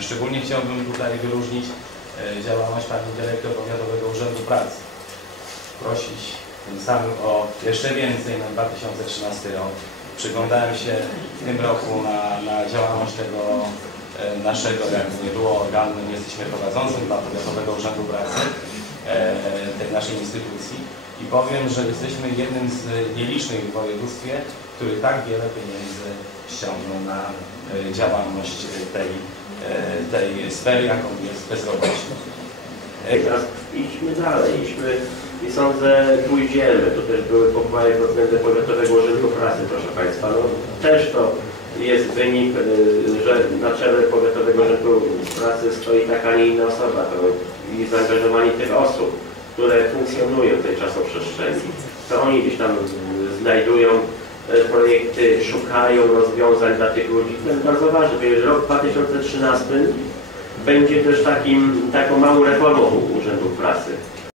Szczególnie chciałbym tutaj wyróżnić e, działalność Pani Dyrektor Powiatowego Urzędu Pracy. Prosić tym samym o jeszcze więcej na 2013 rok. Przyglądałem się w tym roku na, na działalność tego e, naszego, jak nie było organu, jesteśmy prowadzącym dla Powiatowego Urzędu Pracy, e, tej naszej instytucji i powiem, że jesteśmy jednym z nielicznych w województwie, który tak wiele pieniędzy ściągnął na e, działalność tej, e, tej sfery, jaką jest bezrobocie. E, Teraz idźmy dalej, idźmy i sądzę, tu idziemy. Tu też były pochwały pod względem Powiatowego Urzędu Pracy, proszę Państwa. No, też to jest wynik, że na czele Powiatowego Urzędu Pracy stoi taka, nie inna osoba. To i zaangażowanie tych osób, które funkcjonują w tej czasoprzestrzeni. To oni gdzieś tam znajdują y, projekty, szukają rozwiązań dla tych ludzi. To jest bardzo ważne, bo rok 2013 będzie też takim, taką małą reformą Urzędów Pracy.